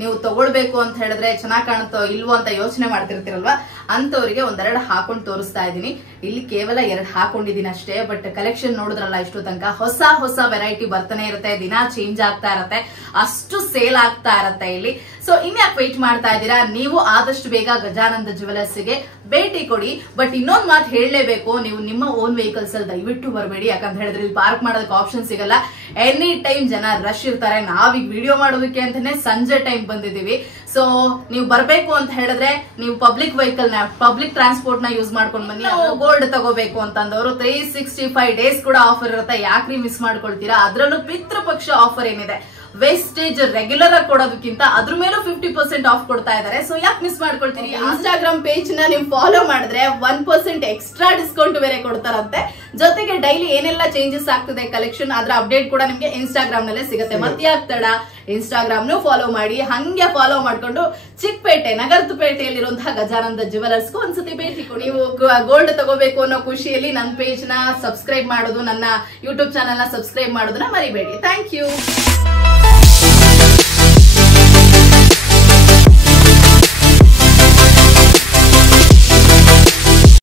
ನೀವು ತಗೊಳ್ಬೇಕು ಅಂತ ಹೇಳಿದ್ರೆ ಚೆನ್ನಾಗ್ ಕಾಣುತ್ತೋ ಇಲ್ವೋ ಅಂತ ಯೋಚನೆ ಮಾಡ್ತಿರ್ತೀರಲ್ವಾ, ಅಂತವರಿಗೆ ಒಂದೆರಡು ಹಾಕೊಂಡು ತೋರಿಸ್ತಾ ಇದೀನಿ. ಇಲ್ಲಿ ಕೇವಲ 2 ಹಾಕೊಂಡಿದೀನಿ ಅಷ್ಟೇ, ಬಟ್ ಕಲೆಕ್ಷನ್ ನೋಡಿದ್ರಲ್ಲ ಇಷ್ಟು ತನಕ ಹೊಸ ಹೊಸ ವೆರೈಟಿ ಬರ್ತಾನೆ ಇರುತ್ತೆ, ದಿನ ಚೇಂಜ್ ಆಗ್ತಾ ಇರತ್ತೆ, ಅಷ್ಟು ಸೇಲ್ ಆಗ್ತಾ ಇರತ್ತೆ ಇಲ್ಲಿ. ಸೊ ಇನ್ಯಾಕೆ ವೇಟ್ ಮಾಡ್ತಾ ಇದ್ದೀರಾ, ನೀವು ಆದಷ್ಟು ಬೇಗ ಗಜಾನಂದ ಜ್ಯುವೆಲರ್ಸ್ ಗೆ ಭೇಟಿ ಕೊಡಿ. ಬಟ್ ಇನ್ನೊಂದ್ ಮಾತು ಹೇಳಲೇಬೇಕು, ನೀವು ನಿಮ್ಮ ಓನ್ ವೆಹಿಕಲ್ಸ್ ಅಲ್ಲಿ ದಯವಿಟ್ಟು ಬರಬೇಡಿ. ಯಾಕಂತ ಹೇಳಿದ್ರೆ ಇಲ್ಲಿ ಪಾರ್ಕ್ ಮಾಡೋದಕ್ಕೆ ಆಪ್ಷನ್ ಸಿಗಲ್ಲ. ಎನಿ ಟೈಮ್ ಜನ ರಶ್ ಇರ್ತಾರೆ. ನಾವೀಗ ವಿಡಿಯೋ ಮಾಡೋದಕ್ಕೆ ಅಂತಾನೆ ಸಂಜೆ ಟೈಮ್ ಬಂದಿದೀವಿ. ಸೊ ನೀವು ಬರ್ಬೇಕು ಅಂತ ಹೇಳಿದ್ರೆ ನೀವು ಪಬ್ಲಿಕ್ ವೆಹಿಕಲ್ ನ, ಪಬ್ಲಿಕ್ ಟ್ರಾನ್ಸ್ಪೋರ್ಟ್ ನ ಯೂಸ್ ಮಾಡ್ಕೊಂಡು ಬನ್ನಿ. ಗೋಲ್ಡ್ ತಗೋಬೇಕು ಅಂತಂದವರು 365 ಡೇಸ್ ಕೂಡ ಆಫರ್ ಇರುತ್ತೆ. ಯಾಕ್ರಿ ಮಿಸ್ ಮಾಡ್ಕೊಳ್ತೀರಾ? ಅದ್ರಲ್ಲೂ ಪಿತೃಪಕ್ಷ ಆಫರ್ ಏನಿದೆ, ವೇಸ್ಟೇಜ್ ರೆಗ್ಯುಲರ್ ಆಗಿ ಕೊಡೋದಕ್ಕಿಂತ ಅದ್ರ ಮೇಲೂ 50% ಆಫ್ ಕೊಡ್ತಾ ಇದಾರೆ. ಸೊ ಯಾಕೆ ಮಿಸ್ ಮಾಡ್ಕೊಳ್ತೀರಿ? ಇನ್ಸ್ಟಾಗ್ರಾಮ್ ಪೇಜ್ ನ ನೀವು ಫಾಲೋ ಮಾಡಿದ್ರೆ 1% ಎಕ್ಸ್ಟ್ರಾ ಡಿಸ್ಕೌಂಟ್ ಬೇರೆ ಕೊಡ್ತಾರಂತೆ. ಜೊತೆಗೆ ಡೈಲಿ ಏನೆಲ್ಲ ಚೇಂಜಸ್ ಆಗ್ತದೆ ಕಲೆಕ್ಷನ್, ಅದ್ರ ಅಪ್ಡೇಟ್ ಕೂಡ ನಿಮ್ಗೆ ಇನ್ಸ್ಟಾಗ್ರಾಮ್ ನಲ್ಲೇ ಸಿಗುತ್ತೆ. ಮತ್ತೆ ಆಗ್ತಡ ಇನ್ಸ್ಟಾಗ್ರಾಮ್ ನು ಫಾಲೋ ಮಾಡಿ. ಹಂಗೆ ಫಾಲೋ ಮಾಡ್ಕೊಂಡು ಚಿಕ್ಕಪೇಟೆ ನಗರಪೇಟೆಯಲ್ಲಿರುವಂತಹ ಗಜಾನಂದ ಜ್ಯುವೆಲರ್ಸ್ ಒಂದ್ಸತಿ ಭೇಟಿ ಕೊಡಿ. ನೀವು ಗೋಲ್ಡ್ ತಗೋಬೇಕು ಅನ್ನೋ ಖುಷಿಯಲ್ಲಿ ನನ್ನ ಪೇಜ್ ನ ಸಬ್ಸ್ಕ್ರೈಬ್ ಮಾಡೋದು, ನನ್ನ ಯೂಟ್ಯೂಬ್ ಚಾನೆಲ್ ನ ಸಬ್ಸ್ಕ್ರೈಬ್ ಮಾಡೋದನ್ನ ಮರಿಬೇಡಿ. Thank you.